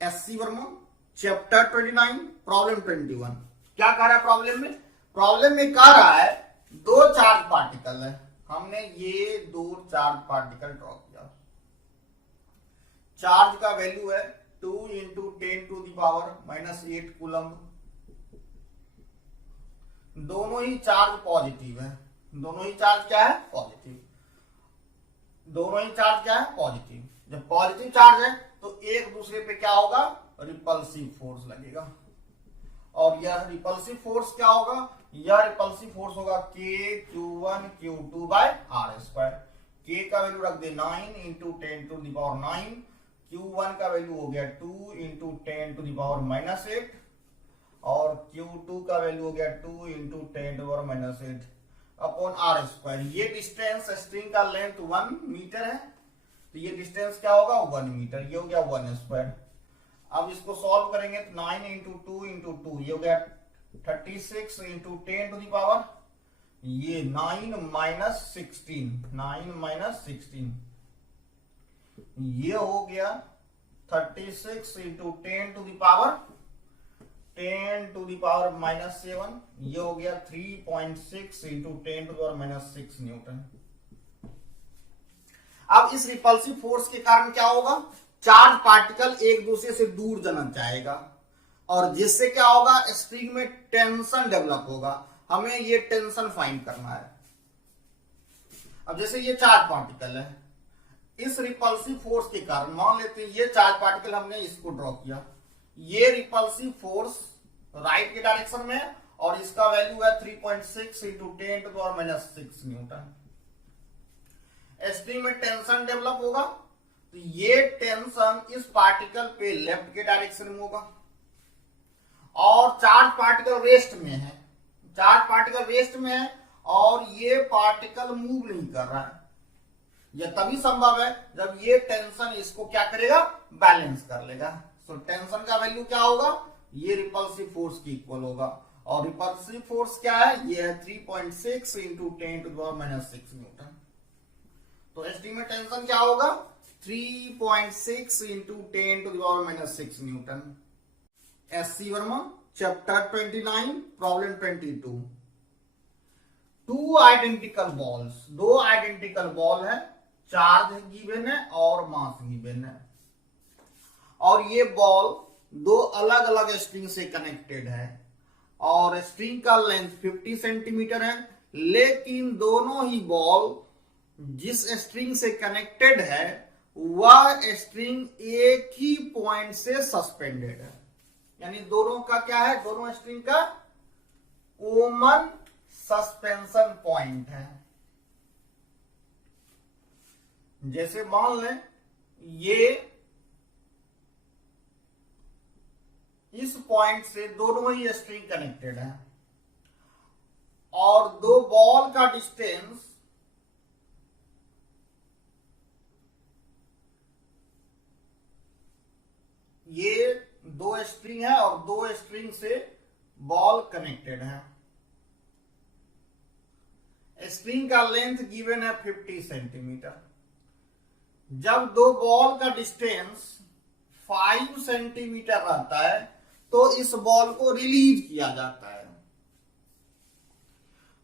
SC Verma, chapter 29, problem 21। क्या कह रहा है प्रॉब्लम में? प्रॉब्लम में कह रहा है दो चार्ज पार्टिकल है, हमने ये दो चार्ज पार्टिकल ड्रॉ किया। चार्ज का वैल्यू है 2 इंटू 10⁻⁻8 कूलम। दोनों ही चार्ज पॉजिटिव है, दोनों ही चार्ज क्या है? पॉजिटिव। दोनों ही चार्ज क्या है? पॉजिटिव। जब पॉजिटिव चार्ज है तो एक दूसरे पे क्या होगा? रिपल्सिव फोर्स लगेगा। और यह रिपल्सिव फोर्स क्या होगा? यह रिपल्सिव फोर्स होगा K(Q1Q2/r²। K का वैल्यू रख दे 9 इंटू 10⁻⁹। Q1 का वैल्यू हो गया 2 इंटू 10⁻⁻8 और Q2 का वैल्यू हो गया 2 इंटू 10⁻⁻8 अपॉन r²। ये डिस्टेंस स्ट्रिंग का लेंथ 1 मीटर है, तो ये डिस्टेंस क्या होगा? 1 मीटर। ये हो गया 1²। अब इसको सॉल्व करेंगे तो 9 इंटू 2 इंटू 2 ये हो गया 36 इंटू 10⁻, ये 9 माइनस 16, ये हो गया 36 इंटू 10⁻⁻7, ये हो गया 3.6 इंटू 10⁻⁻6 न्यूटन। अब इस रिपल्सिव फोर्स के कारण क्या होगा? चार्ज पार्टिकल एक दूसरे से दूर जाना चाहेगा और जिससे क्या होगा? स्ट्रिंग में टेंशन डेवलप होगा। हमें ये टेंशन फाइंड करना है। अब जैसे ये चार्ज पार्टिकल है, इस रिपल्सिव फोर्स के कारण मान लेते हैं ये चार्ज पार्टिकल हमने इसको ड्रॉ किया, ये रिपल्सिव फोर्स राइट के डायरेक्शन में है और इसका वैल्यू है 3.6 इंटू 10⁻⁻6 न्यूटन। स्ट्रिंग में टेंशन डेवलप होगा तो ये टेंशन इस पार्टिकल पे लेफ्ट के डायरेक्शन में होगा और चार्ज पार्टिकल रेस्ट में है, चार्ज पार्टिकल रेस्ट में है और ये पार्टिकल मूव नहीं कर रहा है। यह तभी संभव है जब ये टेंशन इसको क्या करेगा? बैलेंस कर लेगा। तो टेंशन का वैल्यू क्या होगा? ये रिपल्सिव फोर्स की इक्वल होगा और रिपल्सिव फोर्स क्या है? ये है 3.6 इंटू 10⁻⁻6 न्यूटन। तो एसटी में टेंशन क्या होगा? 3.6 into 10⁻⁻6 Newton. SC Verma, chapter 29, problem 22। Two identical balls, दो आइडेंटिकल बॉल है, चार्ज गिवन है और मास गिवन है और ये बॉल दो अलग अलग स्ट्रिंग से कनेक्टेड है और स्ट्रिंग का लेंथ 50 सेंटीमीटर है, लेकिन दोनों ही बॉल जिस स्ट्रिंग से कनेक्टेड है वह स्ट्रिंग एक ही पॉइंट से सस्पेंडेड है। यानी दोनों का क्या है? दोनों स्ट्रिंग का कॉमन सस्पेंशन पॉइंट है। जैसे मान लें ये इस पॉइंट से दोनों ही स्ट्रिंग कनेक्टेड है और दो बॉल का डिस्टेंस ये दो स्ट्रिंग है और दो स्ट्रिंग से बॉल कनेक्टेड है। स्ट्रिंग का लेंथ गिवन है 50 सेंटीमीटर। जब दो बॉल का डिस्टेंस 5 सेंटीमीटर रहता है तो इस बॉल को रिलीज किया जाता है।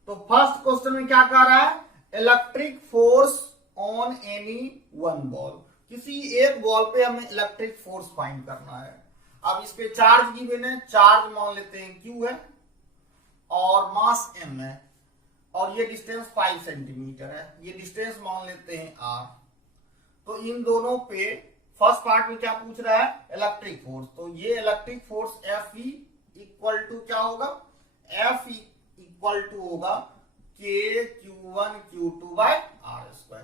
तो फर्स्ट क्वेश्चन में क्या कह रहा है? Electric force on any one ball. किसी एक बॉल पे हमें इलेक्ट्रिक फोर्स फाइंड करना है। अब इस पे चार्ज गिवन है, चार्ज मान लेते हैं Q है और मास M है और ये डिस्टेंस 5 सेंटीमीटर है, ये डिस्टेंस मान लेते हैं R। तो इन दोनों पे फर्स्ट पार्ट में क्या पूछ रहा है? Electric force. तो ये electric force Fe equal to क्या होगा? F इक्वल टू होगा K(Q1Q2/r²।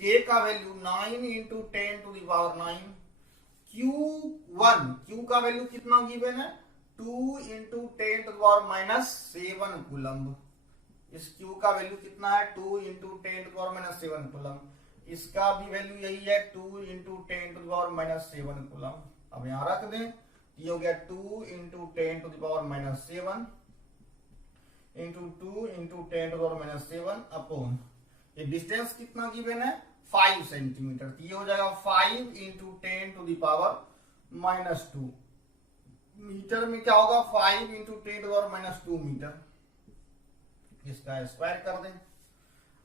K का वैल्यू 9 इंटू 10⁻⁹। Q का वैल्यू कितना गिवन है? 2 इंटू 10⁻⁻7 कूलम। इस Q का वैल्यू कितना है? 2 इंटू 10⁻⁻7 कूलम। इसका भी वैल्यू यही है 2 इंटू 10⁻⁻7 कूलम। अब यहां रख दें, ये हो गया 2 इंटू 10⁻⁻7 इंटू 2 इंटू 10⁻⁻7 अपॉन ये डिस्टेंस कितना गिवन है? 5 सेंटीमीटर। ये हो जाएगा 5 इंटू 10⁻⁻⁴ -2 मीटर में क्या होगा 5 इंटू 10⁻² मीटर, इसका स्क्वायर कर दें।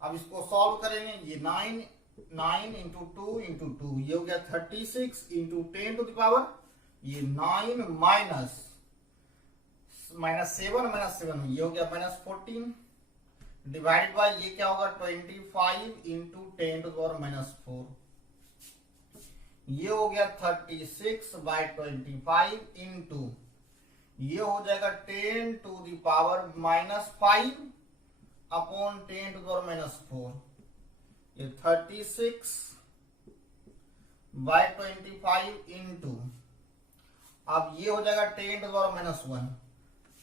अब इसको सॉल्व करेंगे, ये 9 इंटू 2 इंटू 2 ये हो गया 36 इंटू 10⁻, ये 9 माइनस 7 ये हो गया -14 डिवाइड बाय ये क्या होगा 25 इंटू 10⁻⁴, ये हो गया 36/25 इंटू ये हो जाएगा 10⁻⁻5 अपॉन 10⁻⁴, ये 36/25 इंटू अब ये हो जाएगा 10⁻⁻1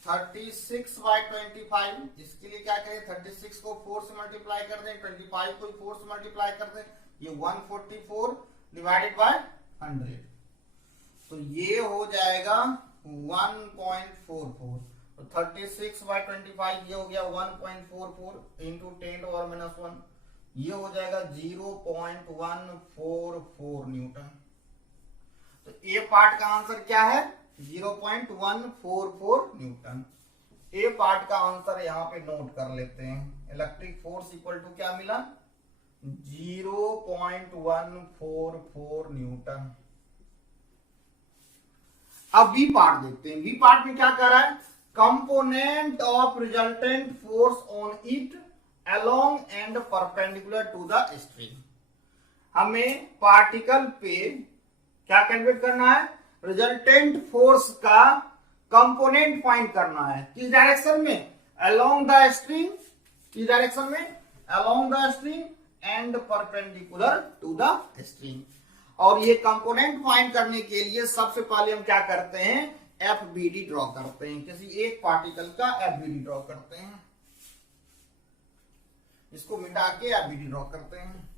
36/25, इसके लिए क्या करें 36 को 4 से मल्टीप्लाई कर दें, 25 को 4 से मल्टीप्लाई कर दें, ये 144 डिवाइडेड बाय 100, तो ये हो जाएगा 1.44, तो 36/25 ये हो गया 1.44 इंटू 10⁻⁻1, ये हो जाएगा 0.144 न्यूटन। तो ए पार्ट का आंसर क्या है 0.144 न्यूटन। ए पार्ट का आंसर यहाँ पे नोट कर लेते हैं, इलेक्ट्रिक फोर्स इक्वल टू क्या मिला 0.144 न्यूटन। अब बी पार्ट देखते हैं, बी पार्ट में क्या कर रहा है component of resultant force on it along and perpendicular to the string. हमें पार्टिकल पे क्या कैलकुलेट करना है रिजल्टेंट फोर्स का कंपोनेंट फाइंड करना है, किस डायरेक्शन में अलोंग द स्ट्रिंग, किस डायरेक्शन में along the string and perpendicular to the string. और ये कंपोनेंट फाइंड करने के लिए सबसे पहले हम क्या करते हैं एफबीडी ड्रॉ करते हैं, किसी एक पार्टिकल का एफबीडी ड्रॉ करते हैं, इसको मिटा के एफबीडी ड्रॉ करते हैं।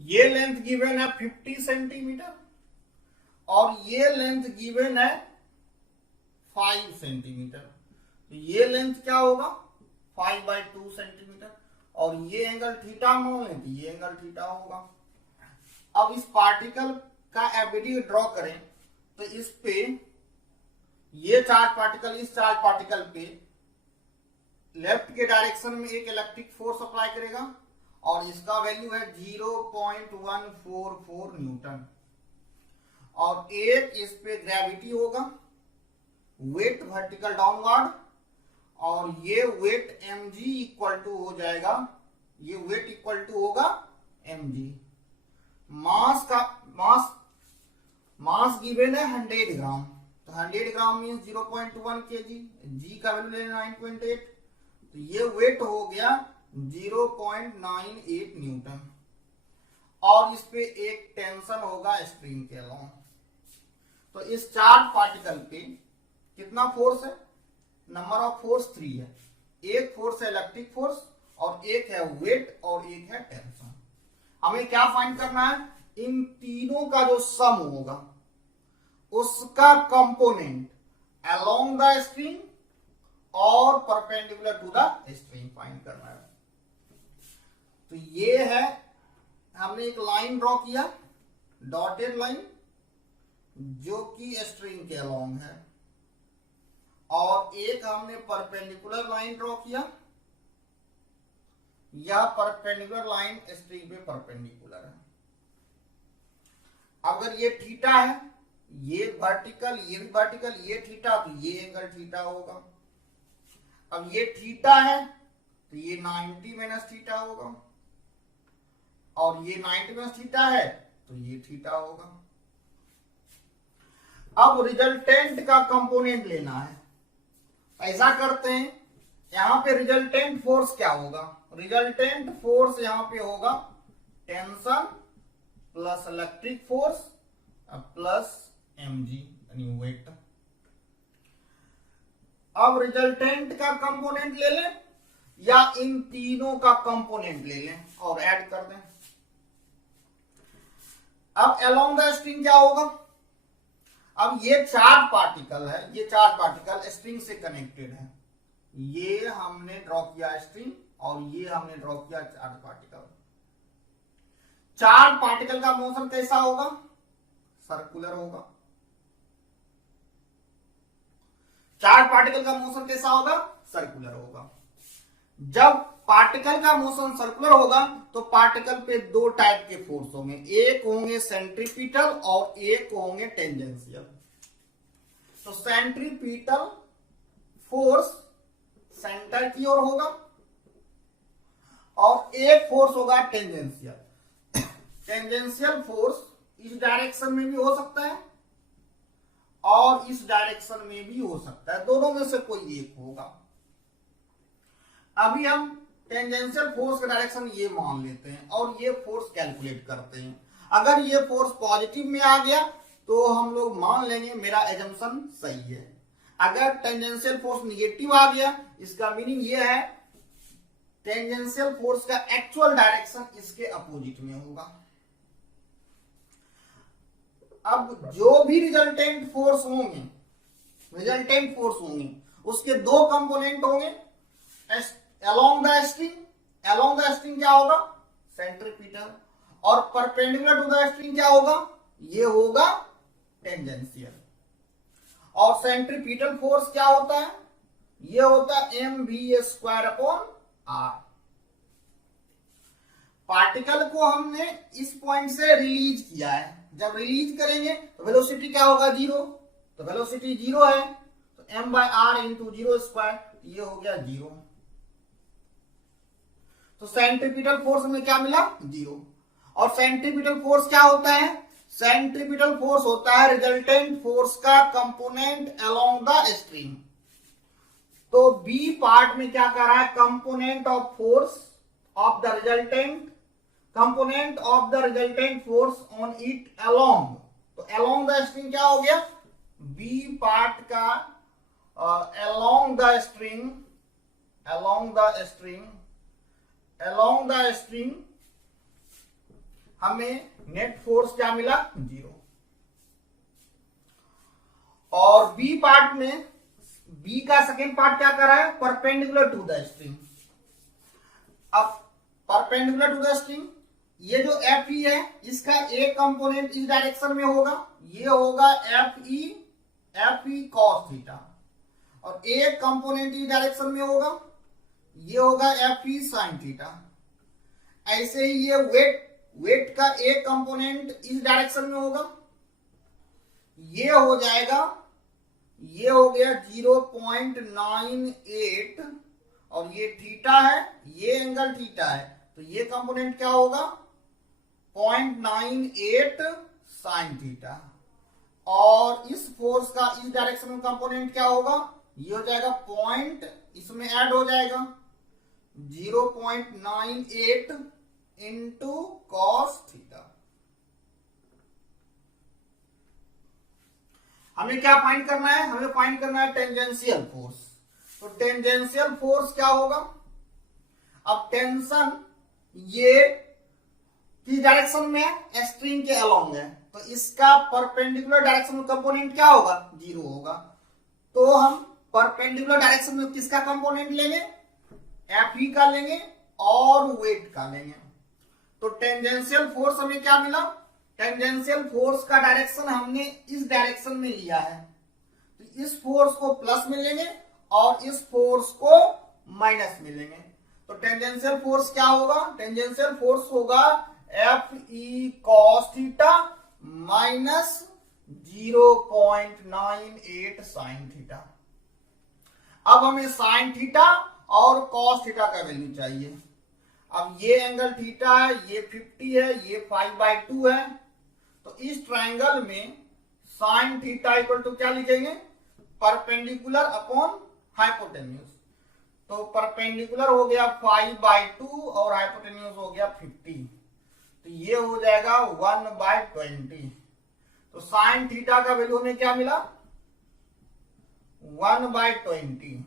ये लेंथ गिवन है 50 सेंटीमीटर और ये लेंथ गिवन है 5 सेंटीमीटर, तो ये लेंथ क्या होगा 5/2 सेंटीमीटर और ये एंगल थीटा मान लें तो ये एंगल थीटा होगा। अब इस पार्टिकल का एफबीडी ड्रॉ करें तो इस पे ये चार्ज पार्टिकल इस चार्ज पार्टिकल पे लेफ्ट के डायरेक्शन में एक इलेक्ट्रिक फोर्स अप्लाई करेगा और इसका वैल्यू है 0.144 न्यूटन और एक इस पे ग्रेविटी होगा वेट वर्टिकल डाउनवर्ड और ये वेट mg इक्वल टू हो जाएगा, ये वेट इक्वल टू होगा mg। मास का मास गिवन है 100 ग्राम, तो 100 ग्राम मीन्स 0.1 kg, g का वैल्यू लेना 9.8, तो ये वेट हो गया 0.98 न्यूटन और इस पे एक टेंशन होगा स्प्रिंग के अलोंग। तो इस चार्ज पार्टिकल पे कितना फोर्स है नंबर ऑफ फोर्स 3 है, एक फोर्स है इलेक्ट्रिक फोर्स और एक है वेट और एक है टेंशन। हमें क्या फाइंड करना है इन तीनों का जो सम होगा उसका कंपोनेंट अलोंग द स्ट्रिंग और perpendicular to the string find करना है। तो ये है हमने एक लाइन ड्रॉ किया डॉटेड लाइन जो कि स्ट्रिंग के अलोंग है और एक हमने परपेंडिकुलर लाइन ड्रॉ किया, यह परपेंडिकुलर लाइन स्ट्रिंग पे परपेंडिकुलर है। अगर ये थीटा है ये वर्टिकल ये भी वर्टिकल ये थीटा तो ये एंगल थीटा होगा। अब ये थीटा है तो ये 90 माइनस थीटा होगा और ये 90 माइनस थीटा है तो ये थीटा होगा। अब रिजल्टेंट का कंपोनेंट लेना है, ऐसा करते हैं यहां पे रिजल्टेंट फोर्स क्या होगा, रिजल्टेंट फोर्स यहां पे होगा tension plus electric force plus mg यानी वेट। अब रिजल्टेंट का कंपोनेंट ले लें या इन तीनों का कंपोनेंट ले लें और ऐड कर दें। अब अलोंग द स्ट्रिंग क्या होगा, अब ये चार्ज पार्टिकल है, ये चार्ज पार्टिकल स्ट्रिंग से कनेक्टेड है, ये हमने ड्रॉ किया स्ट्रिंग और ये हमने ड्रॉ किया चार्ज पार्टिकल। चार्ज पार्टिकल का मोशन कैसा होगा, सर्कुलर होगा। चार्ज पार्टिकल का मोशन कैसा होगा, सर्कुलर होगा। जब पार्टिकल का मोशन सर्कुलर होगा तो पार्टिकल पे दो टाइप के फोर्स होंगे, एक होंगे सेंट्रीपिटल और एक होंगे टेंजेंशियल। तो सेंट्रीपिटल फोर्स सेंटर की ओर होगा और एक फोर्स होगा टेंजेंशियल। टेंजेंशियल फोर्स इस डायरेक्शन में भी हो सकता है और इस डायरेक्शन में भी हो सकता है, दोनों में से कोई एक होगा। अभी हम टेंजेंशियल फोर्स का डायरेक्शन ये मान लेते हैं और ये फोर्स कैलकुलेट करते हैं। अगर ये फोर्स पॉजिटिव में आ गया तो हम लोग मान लेंगे मेरा एजम्पशन सही है। अगर टेंजेंशियल फोर्स निगेटिव आ गया, इसका मीनिंग ये है टेंजेंशियल फोर्स का एक्चुअल डायरेक्शन इसके अपोजिट में होगा। अब जो भी रिजल्टेंट फोर्स होंगे उसके दो कंपोनेंट होंगे, अलोंग द स्ट्रिंग क्या होगा, सेंट्रीपिटल, और परपेंडिकुलर टू द स्ट्रिंग क्या होगा, ये होगा टेंजेंशियल। और सेंट्रीपिटल फोर्स क्या होता है, ये होता है mv²/r। पार्टिकल को हमने इस पॉइंट से रिलीज किया है, जब रिलीज करेंगे तो वेलोसिटी क्या होगा, 0। तो वेलोसिटी 0 है तो m/r इंटू 0², ये हो गया 0। तो सेंट्रीपिटल फोर्स में क्या मिला, 0। और सेंट्रीपिटल फोर्स क्या होता है, सेंट्रीपिटल फोर्स होता है रिजल्टेंट फोर्स का कंपोनेंट अलोंग द स्ट्रिंग। तो बी पार्ट में क्या कर रहा है, component of force of the resultant force on it along. तो अलोंग द स्ट्रिंग क्या हो गया, बी पार्ट का अलोंग द स्ट्रिंग हमें नेट फोर्स क्या मिला, 0। और बी पार्ट में बी का सेकेंड पार्ट क्या कर रहा है, परपेंडिकुलर टू द स्ट्रिंग। अब परपेंडिकुलर टू द स्ट्रिंग, ये जो एफ ई है इसका एक कंपोनेंट इस डायरेक्शन में होगा, ये होगा एफ ई कॉस थीटा, और एक कंपोनेंट इस डायरेक्शन में होगा, ये होगा एफ ई साइन थीटा। ऐसे ही ये वेट का एक कंपोनेंट इस डायरेक्शन में होगा, ये हो जाएगा, ये हो गया 0.98, और ये थीटा है, ये एंगल थीटा है, तो ये कंपोनेंट क्या होगा, 0.98 साइन थीटा। और इस फोर्स का इस डायरेक्शन में कंपोनेंट क्या होगा, ये हो जाएगा पॉइंट, इसमें ऐड हो जाएगा 0.98 इंटू कॉस थीटा। हमें क्या फाइंड करना है, हमें फाइंड करना है टेंजेंशियल फोर्स। तो टेंजेंशियल फोर्स क्या होगा, अब टेंशन ये किस डायरेक्शन में है, स्ट्रिंग के अलोंग है, तो इसका परपेंडिकुलर डायरेक्शन में कंपोनेंट क्या होगा, 0 होगा। तो हम परपेंडिकुलर डायरेक्शन में किसका कंपोनेंट लेंगे, एफ ई का लेंगे और वेट का लेंगे। तो टेंजेंशियल फोर्स हमें क्या मिला, टेंजेंशियल फोर्स का डायरेक्शन हमने इस डायरेक्शन में लिया है, तो इस फोर्स को प्लस में लेंगे और इस फोर्स को माइनस में लेंगे। तो टेंजेंशियल फोर्स क्या होगा, टेंजेंशियल फोर्स होगा F E cos theta minus 0.98 sine theta. अब हमें साइन थीटा और कॉस थीटा का वैल्यू चाहिए। अब ये एंगल थीटा है, ये 50 है, ये 5/2 है, तो इस ट्रायंगल में साइन थीटा इक्वल टू क्या लिखेंगे, परपेंडिकुलर अपॉन हाइपोटेन्यूज। तो परपेंडिकुलर हो गया 5/2 और हाइपोटेन्यूज हो गया 50, तो ये हो जाएगा 1/20। तो साइन थीटा का वैल्यू हमें क्या मिला, 1/20,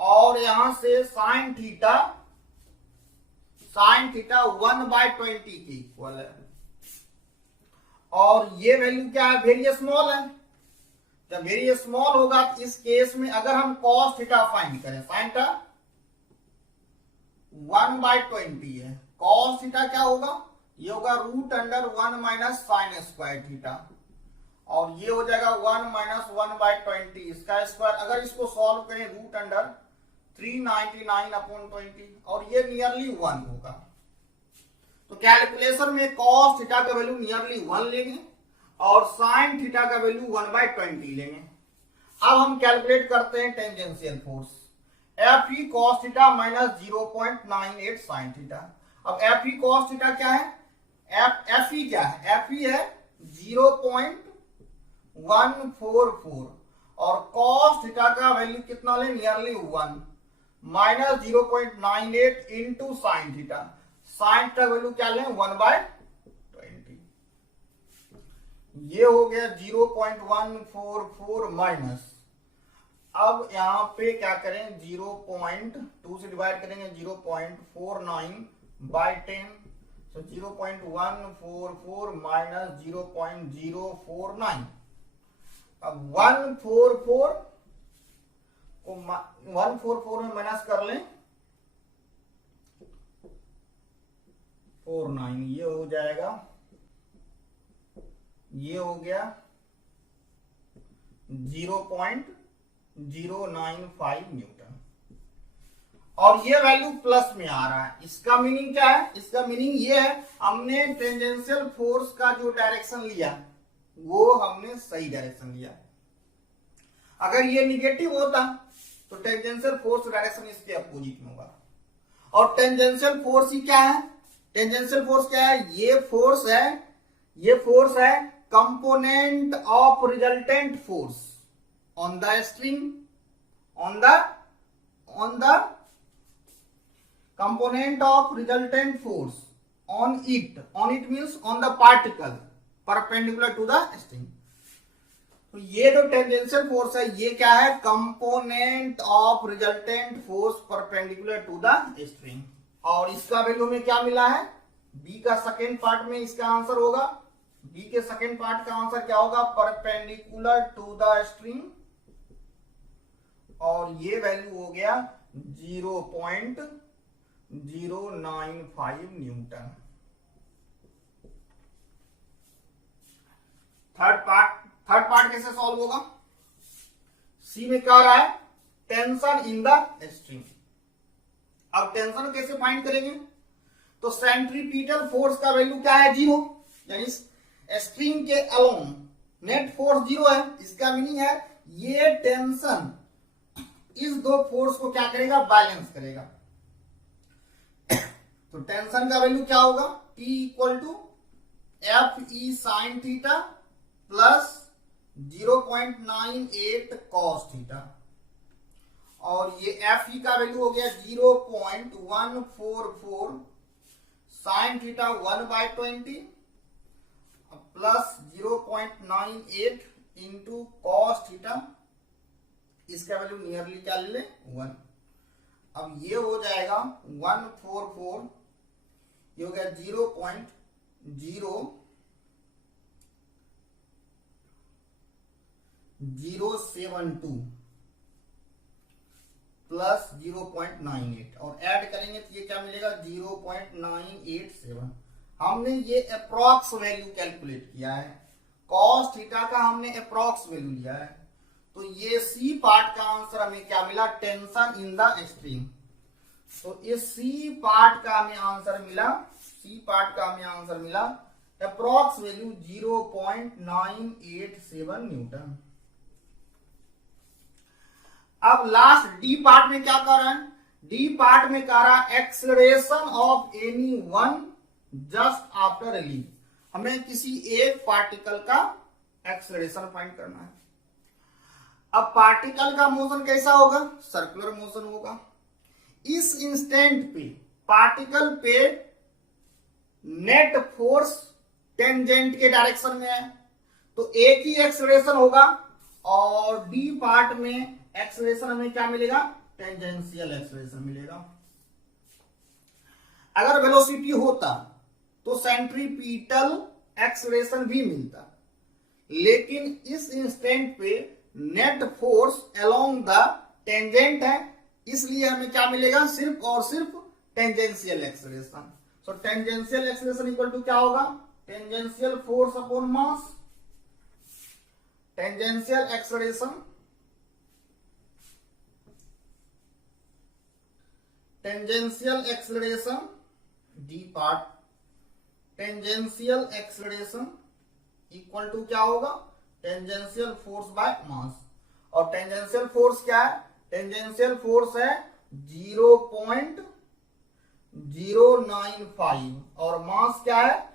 और यहां से साइन थीटा 1/20 के इक्वल है। और ये वैल्यू क्या है, वेरी स्मॉल है। जब वेरी स्मॉल होगा तो इस केस में अगर हम cos थीटा फाइंड करें, साइन थीटा 1/20 है, cos थीटा क्या होगा, ये होगा √1 माइनस साइन स्क्वायर थीटा, और ये हो जाएगा 1 माइनस 1/20 इसका स्क्वायर। अगर इसको सॉल्व करें √399/20 और ये नियरली 1 होगा। तो कैलकुलेशन में cos थीटा का वैल्यू नियरली 1 लेंगे और sin थीटा का वैल्यू 1/20 लेंगे। अब हम कैलकुलेट करते हैं tangential force, Fe cos theta minus 0.98 sin theta. अब Fe cos थीटा क्या है, Fe क्या है, Fe है 0.144 और cos थीटा का वैल्यू कितना ले, nearly 1 minus 0.98 into sine theta, sine theta value क्या लें 1/20, ये हो गया 0.144 माइनस, अब यहां पे क्या करें 0.2 से डिवाइड करेंगे 0.49/10, तो 0.144 माइनस 0.049। अब 144 को 144 में माइनस कर लें 49, ये हो जाएगा, ये हो गया 0.095 न्यूटन, और ये वैल्यू प्लस में आ रहा है। इसका मीनिंग क्या है, इसका मीनिंग ये है हमने टेंजेंशियल फोर्स का जो डायरेक्शन लिया वो हमने सही डायरेक्शन लिया। अगर ये निगेटिव होता तो टेंजेंशियल फोर्स डायरेक्शन इसके अपोजिट में होगा। और टेंजेंशियल फोर्स ही क्या है, टेंजेंशियल फोर्स क्या है, ये फोर्स है component of resultant force on the string, on the component of resultant force on it means on the particle perpendicular to the string। तो ये जो टेंजेंशियल फोर्स है ये क्या है, component of resultant force perpendicular to the string, और इसका value में क्या मिला है, बी का सेकेंड पार्ट में इसका आंसर होगा, बी के सेकेंड पार्ट का आंसर क्या होगा, परपेंडिकुलर टू द स्ट्रिंग, और ये वैल्यू हो गया 0.095 न्यूटन। थर्ड पार्ट कैसे सॉल्व होगा, सी में क्या रहा है, टेंशन इन द स्ट्रिंग। अब टेंशन कैसे फाइंड करेंगे, तो सेंट्रीपिटल फोर्स का वैल्यू क्या है, 0, यानी स्ट्रिंग के अलोंग नेट फोर्स 0 है। इसका मीनिंग है ये टेंशन इस दो फोर्स को क्या करेगा, बैलेंस करेगा। तो टेंशन का वैल्यू क्या होगा, T equal to Fe sine theta plus 0.98 cos theta, और ये Fe का वैल्यू हो गया 0.144 sine theta 1/20 plus 0.98 into cos theta, इसका वैल्यू नियरली क्या ले 1। अब ये हो जाएगा 144, ये हो गया 0.0072 प्लस 0.98 और ऐड करेंगे तो ये क्या मिलेगा 0.987। हमने ये अप्रॉक्स वैल्यू कैलकुलेट किया है, कॉस थीटा का हमने अप्रॉक्स वैल्यू लिया है। तो ये सी पार्ट का आंसर हमें क्या मिला, टेंशन इन द स्ट्रिंग। तो इस सी पार्ट का हमें आंसर मिला अप्रॉक्स वैल्यू 0.987 न्यूटन। अब लास्ट डी पार्ट में क्या कर रहा है, डी पार्ट में कह रहा है acceleration of any one just after release. हमें किसी एक पार्टिकल का एक्सेलरेशन फाइंड करना है। अब पार्टिकल का मोशन कैसा होगा, सर्कुलर मोशन होगा। इस इंस्टेंट पे पार्टिकल पे नेट फोर्स टेंजेंट के डायरेक्शन में है, तो एक ही एक्सेलरेशन होगा, और डी पार्ट में एक्सेलरेशन हमें क्या मिलेगा, टेंजेंशियल एक्सेलरेशन मिलेगा। अगर वेलोसिटी होता तो सेंट्रीपिटल एक्सलेरेशन भी मिलता, लेकिन इस इंस्टेंट पे net force along the tangent है, इसलिए हमें क्या मिलेगा, सिर्फ और सिर्फ tangential acceleration. So tangential acceleration equal to क्या होगा, tangential force upon mass. Tangential acceleration, tangential acceleration D part, tangential acceleration equal to क्या होगा, टेंजेंशियल फोर्स बाय मास। और टेंजेंशियल फोर्स क्या है, टेंजेंशियल फोर्स है 0.095 और मास क्या है,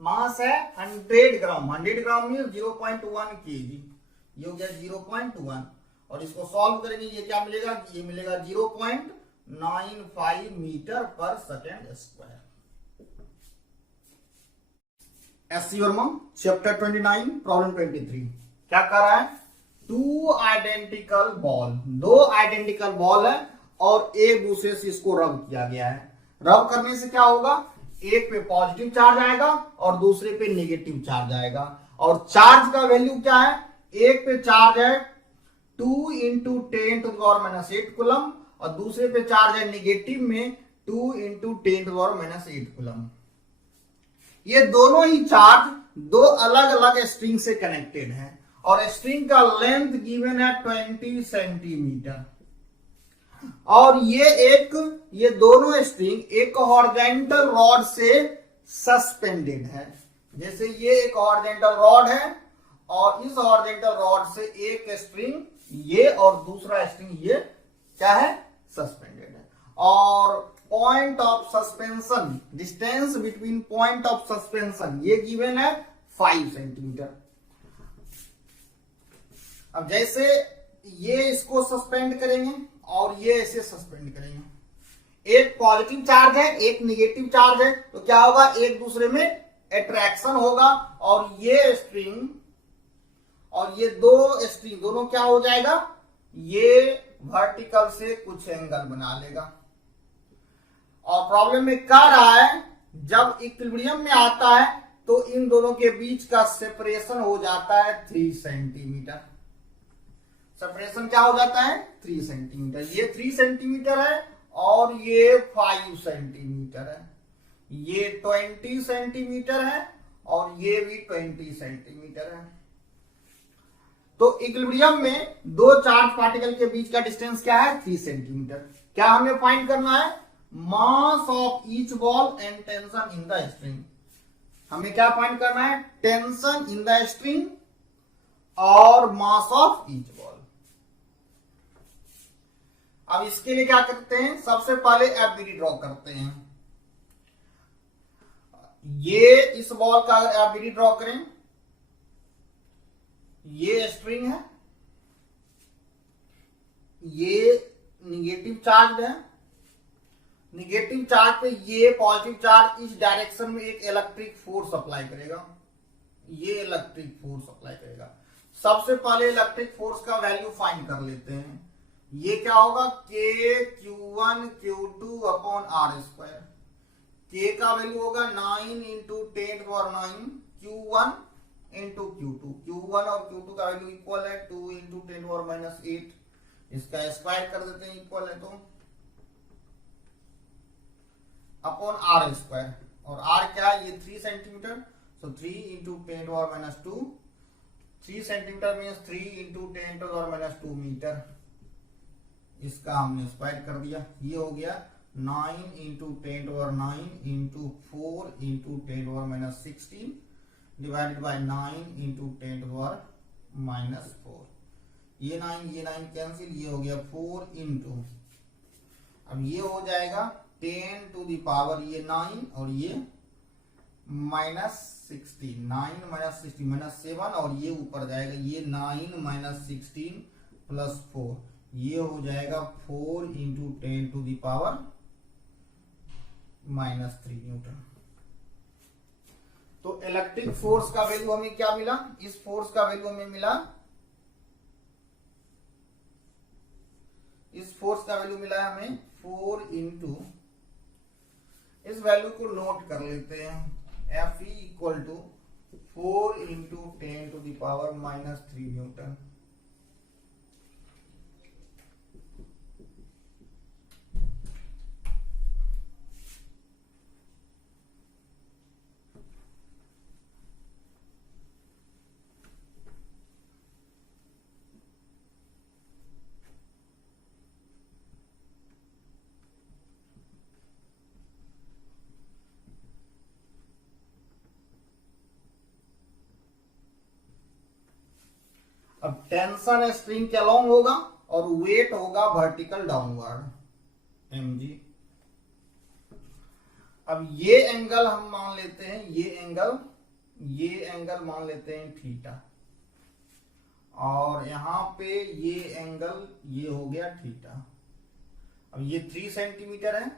मास है 100 ग्राम। 100 ग्राम में 0.1 केजी, ये हो गया 0.1 और इसको सॉल्व करेंगे, ये क्या मिलेगा, ये मिलेगा 0.95 मीटर पर second square. SC Verma chapter 29 problem 23 क्या कर रहा है, टू आइडेंटिकल बॉल, दो आइडेंटिकल बॉल है और एक दूसरे से इसको रब किया गया है। रब करने से क्या होगा, एक पे पॉजिटिव चार्ज आएगा और दूसरे पे नेगेटिव चार्ज आएगा। और चार्ज का वैल्यू क्या है, एक पे चार्ज है 2 इंटू 10⁻⁸ कूलम और दूसरे पे चार्ज है नेगेटिव में 2 इंटू 10⁻⁸ कूलम। ये दोनों ही चार्ज दो अलग अलग स्ट्रिंग से कनेक्टेड है और स्ट्रिंग का लेंथ गिवन है 20 सेंटीमीटर और ये दोनों स्ट्रिंग एक हॉरिजॉन्टल रॉड से सस्पेंडेड है। जैसे ये एक हॉरिजॉन्टल रॉड है और इस हॉरिजॉन्टल रॉड से एक स्ट्रिंग ये और दूसरा स्ट्रिंग ये क्या है, सस्पेंडेड है। और point of suspension, distance between point of suspension ये गिवन है 5 सेंटीमीटर। अब जैसे ये इसको सस्पेंड करेंगे और ये ऐसे सस्पेंड करेंगे, एक पॉजिटिव चार्ज है एक निगेटिव चार्ज है, तो क्या होगा, एक दूसरे में अट्रैक्शन होगा और ये स्ट्रिंग और ये दो स्ट्रिंग दोनों क्या हो जाएगा, ये वर्टिकल से कुछ एंगल बना लेगा। और प्रॉब्लम में कह रहा है जब इक्विलिब्रियम में आता है तो इन दोनों के बीच का सेपरेशन हो जाता है 3 सेंटीमीटर। सेपरेशन क्या हो जाता है, 3 सेंटीमीटर। ये 3 सेंटीमीटर है और ये 5 सेंटीमीटर है, ये 20 सेंटीमीटर है और ये भी 20 सेंटीमीटर है। तो इक्विलिब्रियम में दो चार्ज पार्टिकल के बीच का डिस्टेंस क्या है, 3 सेंटीमीटर। क्या हमें फाइंड करना है, mass of each ball and tension in the string. हमें क्या फाइंड करना है, टेंशन इन द स्ट्रिंग और मास ऑफ ईच बॉल। अब इसके लिए क्या करते हैं, सबसे पहले एफबीडी ड्रॉ करते हैं। ये इस बॉल का अगर एफबीडी ड्रॉ करें, ये स्ट्रिंग है, ये निगेटिव चार्ज है, निगेटिव चार्ज पे ये पॉजिटिव चार्ज इस डायरेक्शन में एक इलेक्ट्रिक फोर्स अप्लाई करेगा, ये इलेक्ट्रिक फोर्स अप्लाई करेगा। सबसे पहले इलेक्ट्रिक फोर्स का वैल्यू फाइंड कर लेते हैं। ये क्या होगा, k q1 q2 upon r square. k का वैल्यू होगा 9 into 10⁻9 q1 into q2। q1 और q2 का वैल्यू इक्वल है 2 इंटू 10⁻8। इसका स्क्वायर कर देते हैं, इक्वल है तो अपॉन r स्क्वायर। और r क्या है, ये 3 centimetre, so 3 into 10⁻2। 3 centimetre means 3 into 10⁻2 metre. इसका हमने स्क्वायर कर दिया, ये हो गया 9 into 10⁻9 into 4 into 10⁻16 divided by 9 into 10⁻4। ये 9 कैंसिल, ये हो गया 4 इंटू, अब ये हो जाएगा 10 टू द पावर ये 9 और ये -16, 9 - 16 -7 और ये ऊपर जाएगा, ये 9 - 16 प्लस 4, ये हो जाएगा 4 into 10 to the power -3 newton. तो इलेक्ट्रिक फोर्स का वैल्यू हमें क्या मिला, इस फोर्स का वैल्यू हमें मिला, इस फोर्स का वैल्यू मिला है हमें 4 इंटू, इस वैल्यू को नोट कर लेते हैं, Fe equal to 4 into 10⁻³ newton. अब टेंशन स्ट्रिंग के अलोंग होगा और वेट होगा वर्टिकल डाउनवर्ड mg। अब ये एंगल हम मान लेते हैं, ये एंगल मान लेते हैं थीटा, और यहां पे ये एंगल ये हो गया थीटा। अब ये 3 सेंटीमीटर है,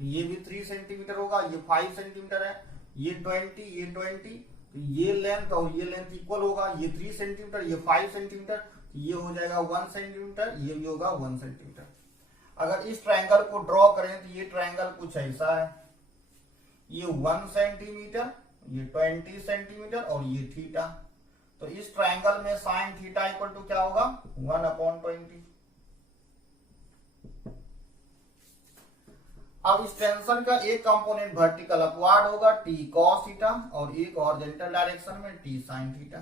ये भी 3 सेंटीमीटर होगा, ये 5 सेंटीमीटर है, ये 20, ये 20, तो ये लेंथ और ये लेंथ इक्वल होगा। ये 3 सेंटीमीटर, ये 5 सेंटीमीटर, ये हो जाएगा 1 सेंटीमीटर, ये भी होगा 1 सेंटीमीटर। अगर इस ट्रायंगल को ड्रॉ करें तो ये ट्रायंगल कुछ ऐसा है, ये 1 सेंटीमीटर, ये 20 सेंटीमीटर और ये थीटा। तो इस ट्रायंगल में साइन थीटा इक्वल टू क्या होगा, 1/20। अब इस टेंशन का एक कंपोनेंट वर्टिकल अपवार्ड होगा t cos थीटा और एक हॉरिजॉन्टल डायरेक्शन में t sin थीटा।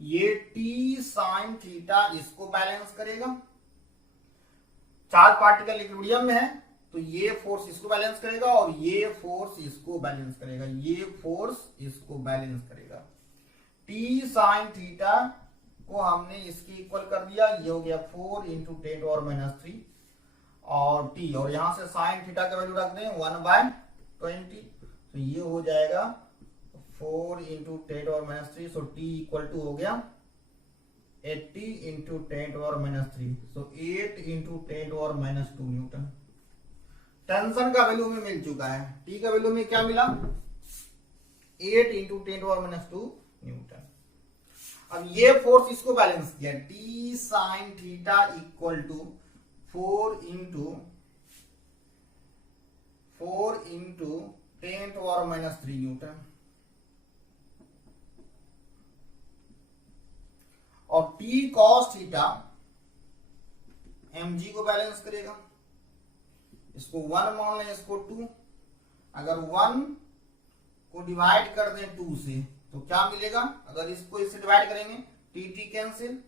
ये t sin थीटा इसको बैलेंस करेगा। चार्ज पार्टिकल इक्विलिब्रियम में है तो ये फोर्स इसको बैलेंस करेगा और ये फोर्स इसको बैलेंस करेगा, ये फोर्स इसको बैलेंस करेगा। t sin थीटा को हमने इसके इक्वल कर दिया, ये हो गया 4 इंटू 10⁻³ और t, और यहां से साइन थीटा का वैल्यू रख दें 1/20, तो ये हो जाएगा 4 into 10⁻³, so t equal to हो गया 80 into 10⁻³, so 8 into 10⁻² newton. Tension का वैल्यू में मिल चुका है, t का वैल्यू में क्या मिला, 8 इंटू 10⁻² न्यूटन। अब ये फोर्स इसको बैलेंस किया, t sin theta equal to 4 into 10⁻³ newton, और t cos थीटा mg को बैलेंस करेगा। इसको 1 मान लें, इसको 2, अगर 1 को डिवाइड कर दें 2 से तो क्या मिलेगा, अगर इसको इससे डिवाइड करेंगे t cancel,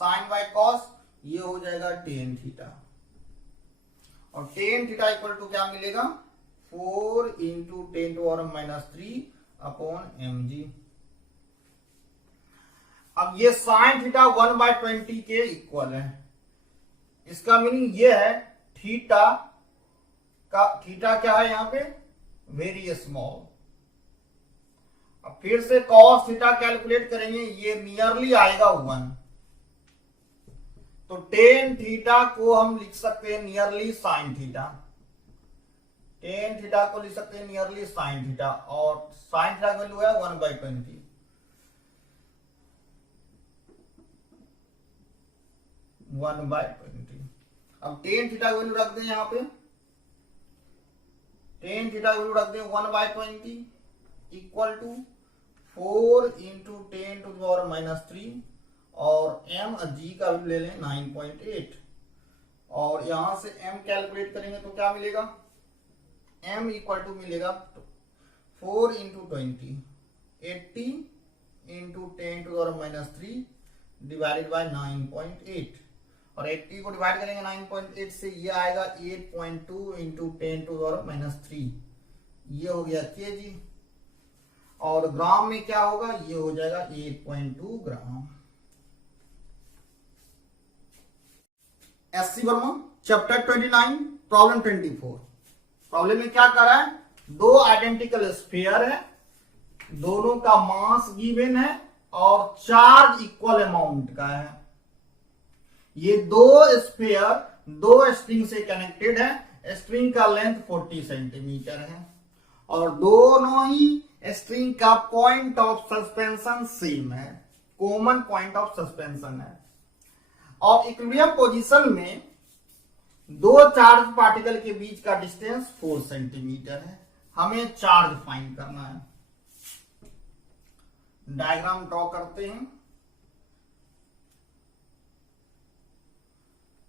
sine by cos, ये हो जाएगा tan थीटा, और tan थीटा इक्वल टू क्या मिलेगा, 4 इंटू 10⁻³ अपॉन mg। अब ये साइन थीटा 1/20 के इक्वल है, इसका मीनिंग ये है थीटा क्या है यहाँ पे, वेरी स्मॉल। अब फिर से cos थीटा कैलकुलेट करेंगे, ये नियरली आएगा 1, तो tan थीटा को हम लिख सकते हैं nearly sine theta, tan theta को लिख सकते हैं नियरली साइन थीटा, और साइन थीटा का वैल्यू है 1/20। अब tan थीटा का वैल्यू रख दें, यहां पे tan थीटा का वैल्यू रख दें 1/20 इक्वल टू 4 इंटू 10⁻³ और mg का वैल्यू ले लें 9.8, और यहां से m कैलकुलेट करेंगे तो क्या मिलेगा, m इक्वल टू मिलेगा 4 इंटू 20, 80 इंटू 10⁻³ डिवाइडेड बाय 9.8, और 80 को डिवाइड करेंगे 9.8 से, ये आएगा 8.2 इंटू 10⁻³, ये हो गया kg, और ग्राम में क्या होगा, ये हो जाएगा 8.2 ग्राम। SC Verma chapter 29 problem 24। Problem में क्या कर रहा है, दो आइडेंटिकल स्फीयर है, दोनों का मास गिवन है और चार्ज इक्वल अमाउंट का है। ये दो स्फीयर दो स्ट्रिंग से कनेक्टेड है, स्ट्रिंग का लेंथ 40 सेंटीमीटर है और दोनों ही स्ट्रिंग का पॉइंट ऑफ सस्पेंशन सेम है, कॉमन पॉइंट ऑफ सस्पेंशन है, और इक्विलिब्रियम पोजीशन में दो चार्ज पार्टिकल के बीच का डिस्टेंस 4 सेंटीमीटर है। हमें चार्ज फाइंड करना है। डायग्राम ड्रॉ करते हैं।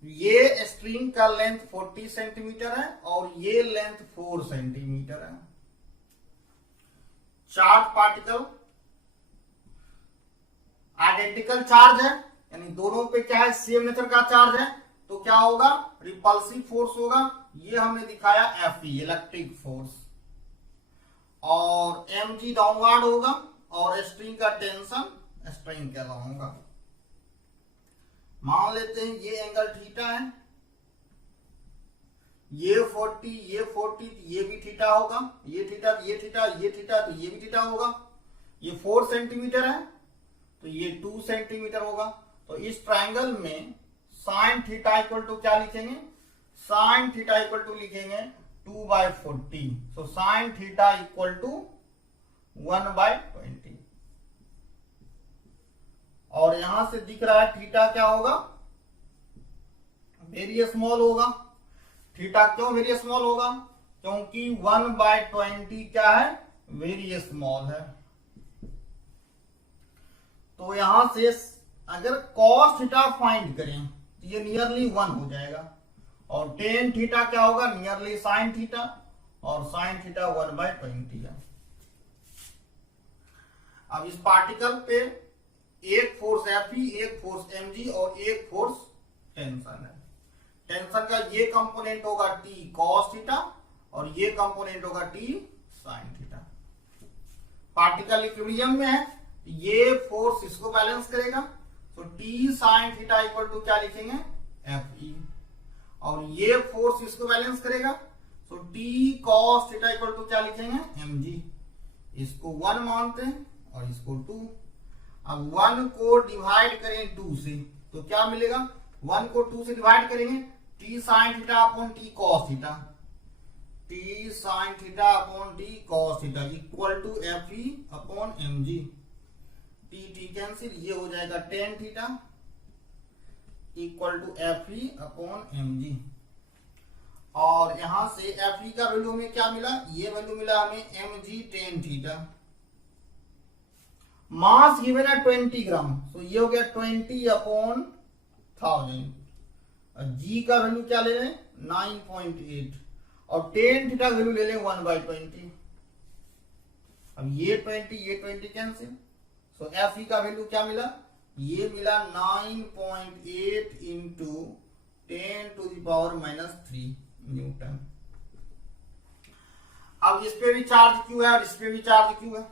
ये स्ट्रिंग का लेंथ 40 सेंटीमीटर है और ये लेंथ 4 सेंटीमीटर है। चार्ज पार्टिकल आइडेंटिकल चार्ज है, यानी दोनों पे क्या है, सेम नेचर का चार्ज है, तो क्या होगा, रिपल्सिव फोर्स होगा। ये हमने दिखाया Fe इलेक्ट्रिक फोर्स, और mg डाउनवर्ड होगा, और स्ट्रिंग का टेंशन स्ट्रिंग के अलावा होगा। मान लेते हैं ये एंगल थीटा है, ये 40 ये 40, ये भी थीटा होगा, ये थीटा ये थीटा ये थीटा, तो ये भी थीटा होगा। ये 4 सेंटीमीटर है तो ये 2 सेंटीमीटर होगा। तो इस ट्रायंगल में साइन थीटा इक्वल टू क्या लिखेंगे, साइन थीटा इक्वल टू लिखेंगे 2/40। So sine theta equal to 1/20। और यहां से दिख रहा है थीटा क्या होगा, वेरी स्मॉल होगा। थीटा क्यों वेरी स्मॉल होगा, क्योंकि 1/20 क्या है, वेरी स्मॉल है। तो यहां से अगर cos थीटा फाइंड करें तो ये नियरली 1 हो जाएगा, और tan थीटा क्या होगा, नियरली sin थीटा, और sin थीटा 1/20 है। अब इस पार्टिकल पे एक फोर्स Fe, एक फोर्स mg और एक फोर्स टेंशन है। टेंशन का ये कंपोनेंट होगा T cos थीटा, और ये कंपोनेंट होगा T sin theta. Particle equilibrium में है, ये फोर्स इसको बैलेंस करेगा, तो T sin theta equal to क्या लिखेंगे, Fe, और ये फोर्स इसको बैलेंस करेगा, तो T cos theta equal to क्या लिखेंगे, mg। इसको 1 मानते हैं और इसको 2। अब 1 को डिवाइड करें 2 से तो क्या मिलेगा, 1 को 2 से डिवाइड करेंगे, T sin theta upon T cos theta, T sin theta upon T cos theta equal to Fe upon mg। T cancel, ये हो जाएगा tan theta equal to Fe upon mg। और यहां से Fe का वैल्यू में क्या मिला, ये वैल्यू मिला हमें mg tan theta. Mass given है 20 ग्राम, तो ये हो गया 20 अपॉन 1000। जी का वैल्यू क्या ले रहे हैं, 9.8, और tan थीटा का वैल्यू ले लें 1/20। अब ये 20 कैंसिल, सो Fe का वैल्यू क्या मिला, ये मिला 9.8 इंटू 10⁻³ न्यूटन। अब इस पे भी चार्ज क्यू है और इस पे भी चार्ज क्यू है,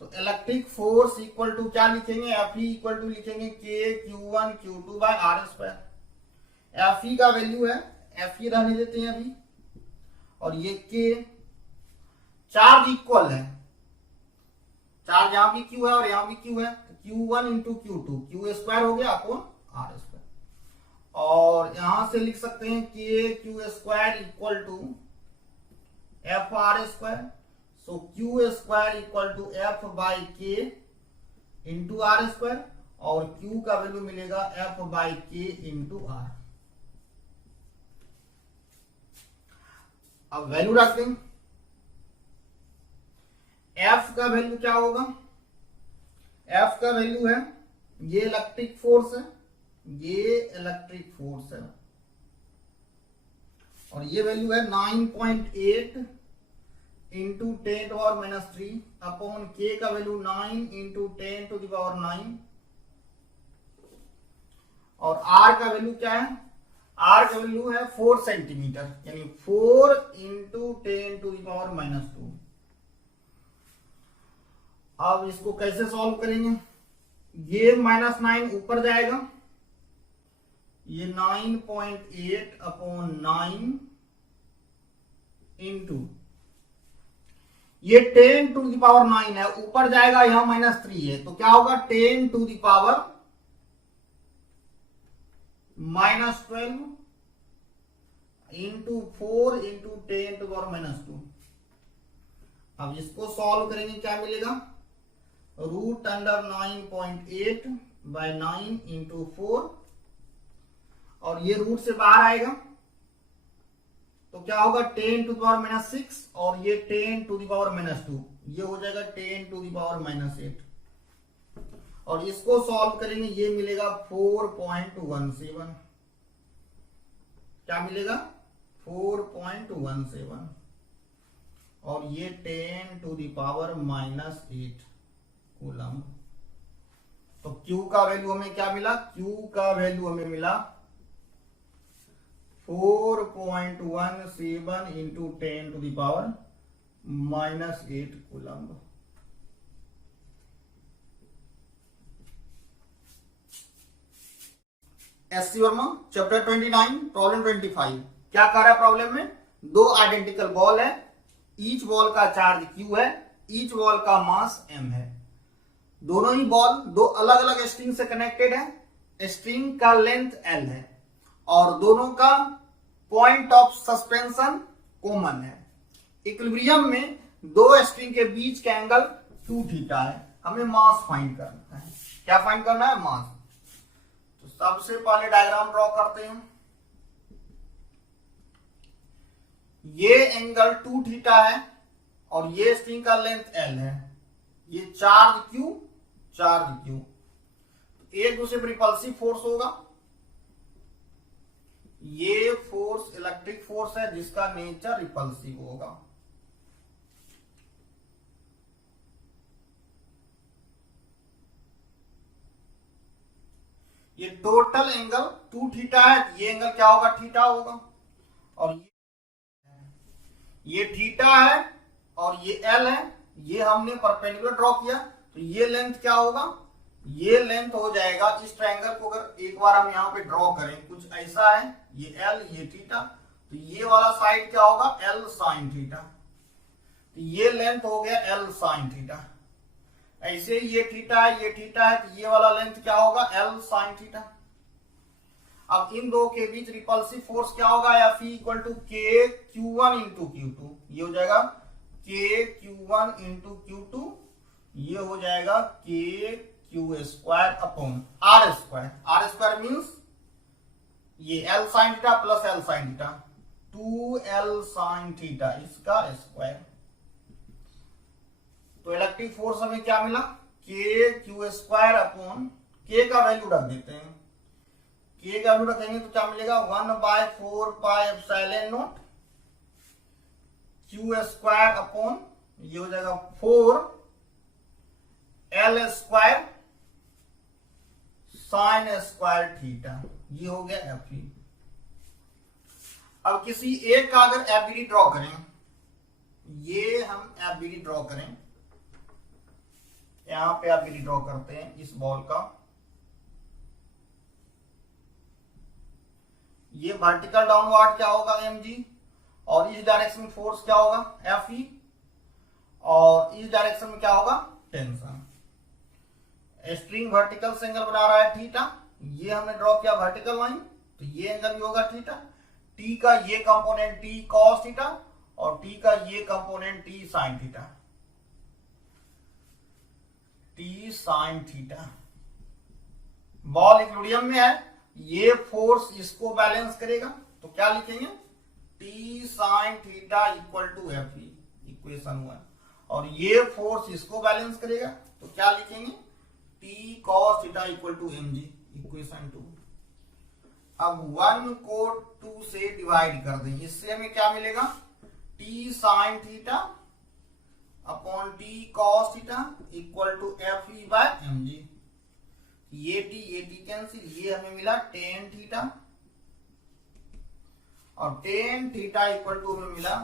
तो इलेक्ट्रिक फोर्स इक्वल टू क्या लिखेंगे, Fe इक्वल टू लिखेंगे K/Q1Q2/r²। Fe का वैल्यू है, Fe रहने देते हैं अभी, और ये K। चार्ज इक्वल है, चार्ज यहां भी Q है और यहां भी Q है, तो Q1 इंटू Q2, Q² हो गया अपॉन R²। और यहां से लिख सकते हैं KQ² इक्वल टू FR²। सो Q² equal to F/K into R², और Q का वैल्यू मिलेगा F/K इंटू R। अब वैल्यू रख दें, F का वैल्यू क्या होगा, F का वैल्यू है, ये इलेक्ट्रिक फोर्स है, ये इलेक्ट्रिक फोर्स है, और ये वैल्यू है 9.8 इंटू 10⁻³ अपॉन K का वैल्यू 9 इंटू 10⁹, और R का वैल्यू क्या है, R का वैल्यू है 4 सेंटीमीटर, यानी 4 इंटू 10⁻²। अब इसको कैसे सॉल्व करेंगे, ये -9 ऊपर जाएगा, ये 9.8 अपॉन 9 इंटू ये 10⁹ है, ऊपर जाएगा, यहां -3 है, तो क्या होगा 10⁻⁻12 इंटू 4 इंटू 10⁻²। अब इसको सॉल्व करेंगे, क्या मिलेगा, √9.8/9 इंटू 4, और ये रूट से बाहर आएगा, तो क्या होगा 10⁻⁻6 और ये 10⁻⁻2, ये हो जाएगा 10⁻⁻8 और इसको सॉल्व करेंगे ये मिलेगा 4.17। क्या मिलेगा 4.17 और ये 10⁻⁻8 कूलम। तो Q का वैल्यू हमें क्या मिला, Q का वैल्यू हमें मिला 4.17 into 10⁻⁻8 coulomb. SC Verma chapter 29 problem 25। क्या कर रहा है प्रॉब्लम में, दो आइडेंटिकल बॉल है, ईच बॉल का चार्ज Q है, ईच बॉल का मास M है। दोनों ही बॉल दो अलग अलग स्ट्रिंग से कनेक्टेड है, स्ट्रिंग का लेंथ L है और दोनों का पॉइंट ऑफ सस्पेंशन कॉमन है। इक्विलिब्रियम में दो स्ट्रिंग के बीच का एंगल 2 थीटा है। हमें मास फाइंड करना है। क्या फाइंड करना है, मास। तो सबसे पहले डायग्राम ड्रॉ करते हैं। ये एंगल 2 थीटा है और ये स्ट्रिंग का लेंथ L है। ये चार्ज Q, एक दूसरे पर रिपल्सिव फोर्स होगा। ये फोर्स इलेक्ट्रिक फोर्स है जिसका नेचर रिपल्सिव होगा। ये टोटल एंगल 2 थीटा है, ये एंगल क्या होगा, थीटा होगा। और ये थीटा है और ये L है, ये हमने परपेंडिकुलर ड्रॉ किया तो ये लेंथ क्या होगा, ये लेंथ हो जाएगा। इस ट्रायंगल को अगर एक बार हम यहाँ पे ड्रॉ करें कुछ ऐसा है, ये L ये थीटा, तो ये वाला साइड क्या होगा, L साइन थीटा। तो ये लेंथ हो गया L साइन थीटा। ऐसे ये थीटा है, ये थीटा है, तो ये वाला लेंथ क्या होगा, L साइन थीटा। अब इन दो के बीच रिपल्सिव फोर्स क्या होगा, F इक्वल टू के Q1 इंटू Q2। ये हो जाएगा के Q1 इंटू Q2, ये हो जाएगा के Q square upon R square. R square means ये L sign theta plus L sine theta, 2L sine theta इसका स्क्वायर। तो इलेक्ट्रिक फोर्स हमें क्या मिला, के Q स्क्वायर अपॉन के का वैल्यू रख देते हैं। के का वैल्यू रखेंगे तो क्या मिलेगा, 1/4 pi epsilon not Q square upon ये हो जाएगा 4L square sine square theta. ये हो गया F। अब किसी एक का अगर एफबीडी ड्रॉ करें, ये हम एफबीडी ड्रॉ करें, यहां पे एफबीडी ड्रॉ करते हैं इस बॉल का। ये वर्टिकल डाउनवर्ड क्या होगा mg और इस डायरेक्शन में फोर्स क्या होगा Fe और इस डायरेक्शन में क्या होगा टेंशन। स्ट्रिंग वर्टिकल से एंगल बना रहा है थीटा, ये हमने ड्रॉ किया वर्टिकल लाइन, तो ये एंगल भी होगा थीटा। टी का ये कंपोनेंट टी कॉस थीटा और टी का ये component T sine theta, T sine theta. Ball equilibrium में है, ये फोर्स इसको बैलेंस करेगा, तो क्या लिखेंगे, T sine theta equal to F, equation 1। और ये फोर्स इसको बैलेंस करेगा, तो क्या लिखेंगे, T cos theta equal to M G, equation 2। अब 1 को 2 से डिवाइड कर दें, इससे हमें क्या मिलेगा, T sine theta upon T cos theta equal to F E by M G. ये टी कैंसिल, ये हमें मिला टेन थीटा और टेन थीटा इक्वल टू हमें मिला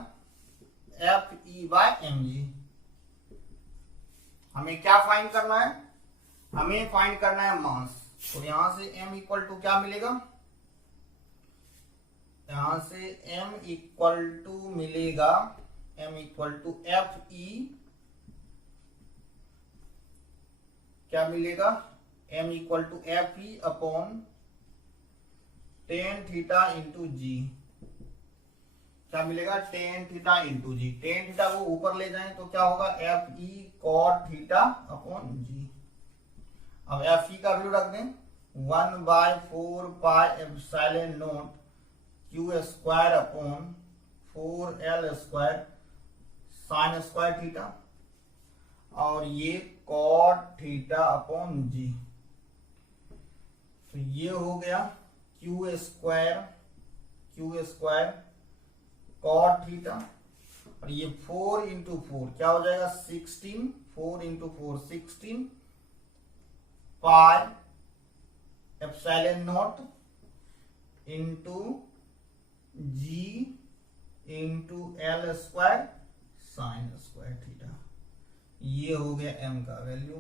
F E by M G. हमें क्या फाइंड करना है, हमें फाइंड करना है मास। तो यहां से m इक्वल टू क्या मिलेगा, यहां से m इक्वल टू मिलेगा, m equal to F E, क्या मिलेगा, m equal to F E upon ten theta into G. क्या मिलेगा, ten theta into G. Ten theta को ऊपर ले जाएं तो क्या होगा, F E cot theta upon G. अब एफ ई का वैल्यू रख दें, 1/4 pi epsilon naught Q square upon 4l² sine square theta, और ये कॉट थीटा अपॉन जी। तो ये हो गया क्यू स्क्वायर कॉट थीटा, और ये 4 इंटू 4 क्या हो जाएगा 16, 4 इंटू 4 16 pi epsilon naught into G into l² sine square theta. ये हो गया m का वैल्यू।